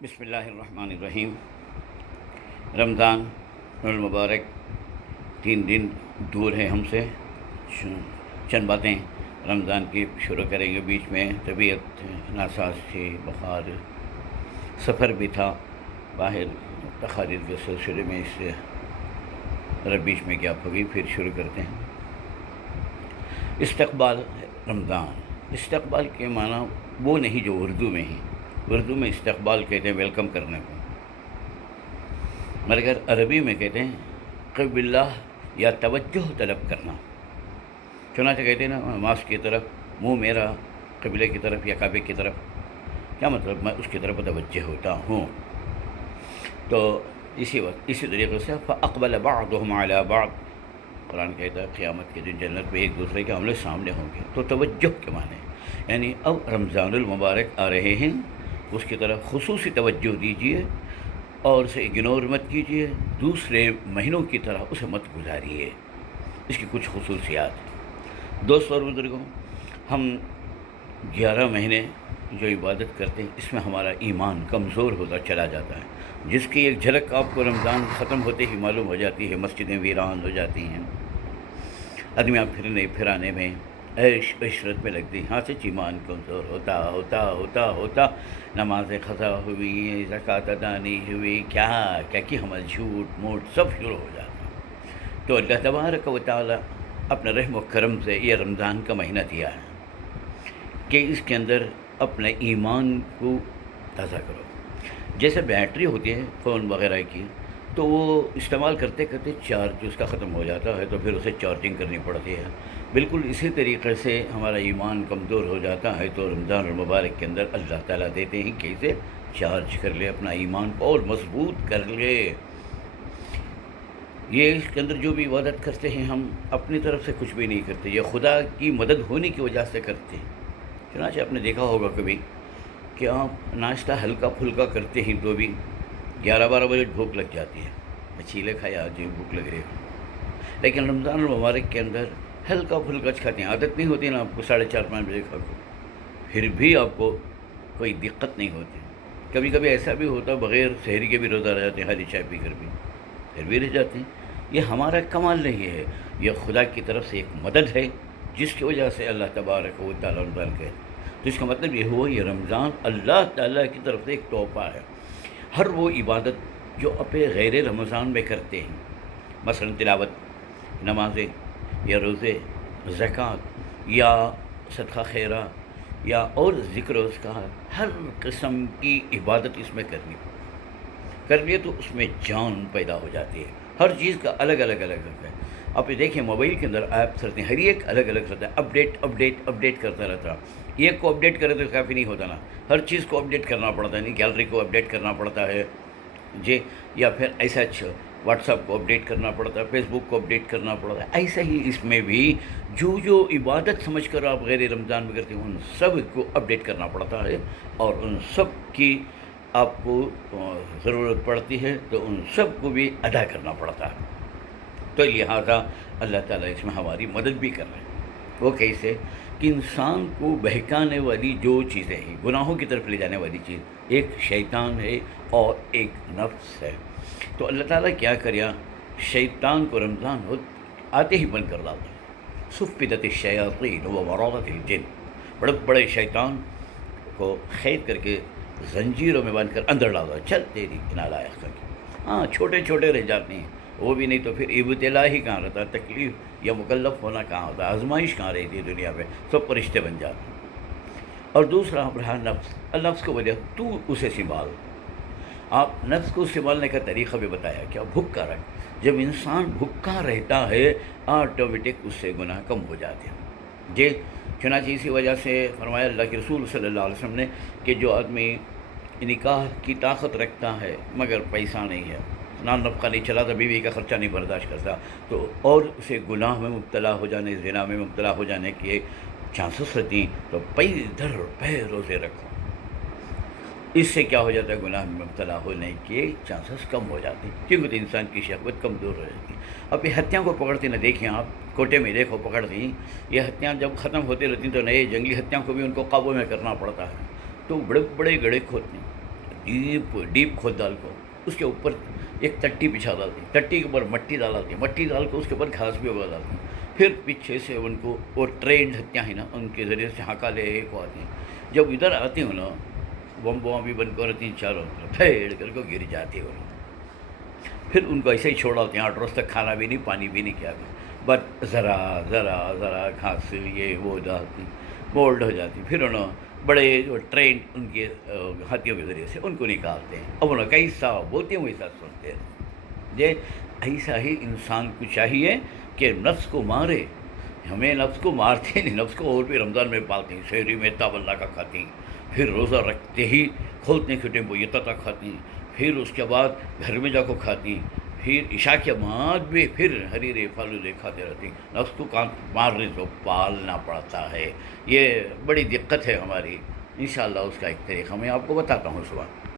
بسم اللہ الرحمن الرحیم۔ رمضان المبارک 3 دن دور ہے ہم سے۔ چند باتیں رمضان کی شروع کریں گے۔ بیچ میں طبیعت ناساز تھی، بخار، سفر بھی تھا باہر تقاریر کے سلسلے میں، اس سے بیچ میں گیپ ہو گئی۔ پھر شروع کرتے ہیں۔ استقبال رمضان، استقبال کے معنی وہ نہیں جو اردو میں ہی۔ اردو میں استقبال کہتے ہیں ویلکم کرنے کو، مگر عربی میں کہتے ہیں قبل اللہ یا توجہ طلب کرنا۔ چنانچہ کہتے ہیں نا، نماز کی طرف منہ میرا قبلے کی طرف یا کعبے کی طرف، کیا مطلب؟ میں اس کی طرف متوجہ ہوتا ہوں۔ تو اسی طریقے سے فاقبل بعضهم علی بعض، قرآن کہتا ہے قیامت کے دن جنت میں ایک دوسرے کے عملے سامنے ہوں گے۔ تو توجہ کے معنی یعنی اب رمضان المبارک آ رہے ہیں، اس کی طرف خصوصی توجہ دیجیے اور اسے اگنور مت کیجیے، دوسرے مہینوں کی طرح اسے مت گزاریے۔ اس کی کچھ خصوصیات ہیں۔ دوستو اور بزرگوں، ہم 11 مہینے جو عبادت کرتے ہیں، اس میں ہمارا ایمان کمزور ہوتا چلا جاتا ہے، جس کی ایک جھلک آپ کو رمضان ختم ہوتے ہی معلوم ہو جاتی ہے۔ مسجدیں ویران ہو جاتی ہیں، آدمی پھرنے پھرانے میں عیش عشرت میں لگتی، ہاں سے ایمان کمزور ہوتا ہوتا ہوتا ہوتا نمازیں قضا ہوئی، زکوٰۃ ادا نہیں ہوئی، کیا کہ ہمارا جھوٹ موٹ سب شروع ہو جاتا۔ تو اللہ تبارک و تعالیٰ اپنے رحم و کرم سے یہ رمضان کا مہینہ دیا ہے کہ اس کے اندر اپنے ایمان کو تازہ کرو۔ جیسے بیٹری ہوتی ہے فون وغیرہ کی، تو وہ استعمال کرتے کرتے چارج اس کا ختم ہو جاتا ہے، تو پھر اسے چارجنگ کرنی پڑتی ہے۔ بالکل اسی طریقے سے ہمارا ایمان کمزور ہو جاتا ہے، تو رمضان المبارک کے اندر اللہ تعالیٰ دیتے ہیں کہ اسے چارج کر لے، اپنا ایمان کو اور مضبوط کر لے۔ یہ اس کے اندر جو بھی عبادت کرتے ہیں، ہم اپنی طرف سے کچھ بھی نہیں کرتے، یہ خدا کی مدد ہونے کی وجہ سے کرتے ہیں۔ چنانچہ آپ نے دیکھا ہوگا کبھی کہ آپ ناشتہ ہلکا پھلکا کرتے ہیں تو بھی 11-12 بجے بھوک لگ جاتی ہے، چیلے کھائے آج بھوک لگ رہی ہے۔ لیکن رمضان المبارک کے اندر ہلکا پھلکا کھاتے ہیں، عادت نہیں ہوتی نا آپ کو 4:30-5 بجے کھا کو، پھر بھی آپ کو کوئی دقت نہیں ہوتی۔ کبھی کبھی ایسا بھی ہوتا بغیر سحری کے بھی روزہ رہ جاتے ہیں، ہری چائے پی کر بھی پھر بھی رہ جاتے ہیں۔ یہ ہمارا کمال نہیں ہے، یہ خدا کی طرف سے ایک مدد ہے، جس کی وجہ سے اللہ تبارک و تعالیٰ رمضان کہے۔ تو اس کا مطلب یہ ہوا یہ رمضان اللہ تعالیٰ کی طرف سے ایک تحفہ ہے۔ ہر وہ عبادت جو اپنے غیر رمضان میں کرتے ہیں، مثلا تلاوت، نمازیں یا روزے، زکوٰۃ یا صدقہ خیرہ یا اور ذکر و اذکار، ہر قسم کی عبادت اس میں کر لیے تو اس میں جان پیدا ہو جاتی ہے۔ ہر چیز کا الگ الگ ہے۔ آپ یہ دیکھیں موبائل کے اندر ایپس رہتے ہیں، ہر ایک الگ الگ رہتا ہے، اپڈیٹ کرتا رہتا ہے۔ ایک کو اپڈیٹ کرے تو کافی نہیں ہوتا نا، ہر چیز کو اپڈیٹ کرنا پڑتا ہے، نہیں گیلری کو اپڈیٹ کرنا پڑتا ہے جی، یا پھر ایسا واٹس ایپ کو اپڈیٹ کرنا پڑتا ہے، فیس بک کو اپڈیٹ کرنا پڑتا ہے۔ ایسا ہی اس میں بھی جو عبادت سمجھ کر آپ غیر رمضان میں کرتے ہیں، ان سب کو اپڈیٹ کرنا پڑتا ہے، اور ان سب کی آپ کو ضرورت پڑتی ہے، تو ان سب کو بھی ادا کرنا پڑتا ہے۔ تو لہٰذا اللہ تعالیٰ اس میں ہماری مدد بھی کر رہے ہیں۔ وہ کیسے کہ انسان کو بہکانے والی جو چیزیں ہیں، گناہوں کی طرف لے جانے والی چیز، ایک شیطان ہے اور ایک نفس ہے۔ تو اللہ تعالیٰ کیا کریا، شیطان کو رمضان آتے ہی بند کر ڈالتا ہے۔ صفدت الشیاطین ومرضت الجن، بڑے بڑے شیطان کو قید کر کے زنجیروں میں باندھ کر اندر ڈالا، چل تیری نالائق کر کے۔ ہاں چھوٹے چھوٹے رہ جاتے ہیں وہ بھی، نہیں تو پھر ابتلا ہی کہاں رہتا، تکلیف یا مکلف ہونا کہاں ہوتا، آزمائش کہاں رہتی ہے دنیا میں، سب فرشتے بن جاتے ہیں۔ اور دوسرا رہا نفس، نفس کو بولے تو اسے سنبھال۔ آپ نفس کو سنبھالنے کا طریقہ بھی بتایا، کیا بھوکا رکھ۔ جب انسان بھوکا رہتا ہے آٹومیٹک اس سے گناہ کم ہو جاتے ہیں جی۔ چنانچہ اسی وجہ سے فرمایا اللہ کے رسول صلی اللہ علیہ وسلم نے کہ جو آدمی نکاح کی طاقت رکھتا ہے مگر پیسہ نہیں ہے، نان نفقہ نہیں چلاتا، بیوی کا خرچہ نہیں برداشت کرتا، تو اور اسے گناہ میں مبتلا ہو جانے، زنا میں مبتلا ہو جانے کے چانسز رہتی ہیں، تو در پہ روزے رکھو۔ اس سے کیا ہو جاتا ہے، گناہ میں مبتلا ہونے کے چانسز کم ہو جاتے ہیں، کیونکہ انسان کی شہوت کمزور ہو جاتی ہے۔ اب یہ ہتھیاں کو پکڑتی نہ دیکھیں آپ، کوٹے میں دیکھو پکڑتی، یہ ہتھیاں جب ختم ہوتی رہتی ہیں تو نئے جنگلی ہتھیاں کو بھی ان کو قابو میں کرنا پڑتا ہے، تو بڑے بڑے گڑھے کھودتے ہیں۔ ڈیپ ڈیپ کھود ڈال کو اس کے اوپر ایک تٹی بچھا ڈالتے ہیں، تٹی کے اوپر مٹی ڈالتے ہیں، مٹی ڈال کو اس کے اوپر گھاس بھی اگا ڈالتے ہیں، پھر پیچھے سے ان کو وہ ٹرینڈ ہتیاں ہیں نا ان کے ذریعے سے ہانکا لے کو آتی ہیں، جب ادھر آتی ہوں نا بم بم بھی بن کر رہتی ہیں چاروں طرف پھیڑ کر کو گر جاتی ہے، پھر ان کو ایسے ہی چھوڑ ڈالتے ہیں، 8 روز تک کھانا بھی نہیں پانی بھی نہیں کیا بھی، بس ذرا ذرا ذرا گھاس یہ وہ ڈالتی مولڈ ہو جاتی، پھر انہوں بڑے ٹرین ان کے ہاتھیوں کے ذریعے سے ان کو نکالتے ہیں، اب انہوں کیسا بولتے ہیں ویسا سنتے ہیں۔ یہ ایسا ہی انسان کو چاہیے کہ نفس کو مارے، ہمیں نفس کو مارتے نہیں، نفس کو اور بھی رمضان میں پالتے ہیں، شہری میں تاب اللہ کا کھاتی ہیں، پھر روزہ رکھتے ہی کھولتے کے ٹائم یہ تتا کھاتی ہیں، پھر اس کے بعد گھر میں جا کو کھاتی ہیں، پھر عشاء کے بعد بھی پھر ہریرے فالودے کھاتے رہتی ہیں، نفس کو کام مارنے کو پالنا پڑتا ہے، یہ بڑی دقت ہے ہماری، انشاءاللہ اس کا ایک طریقہ میں آپ کو بتاتا ہوں صبح۔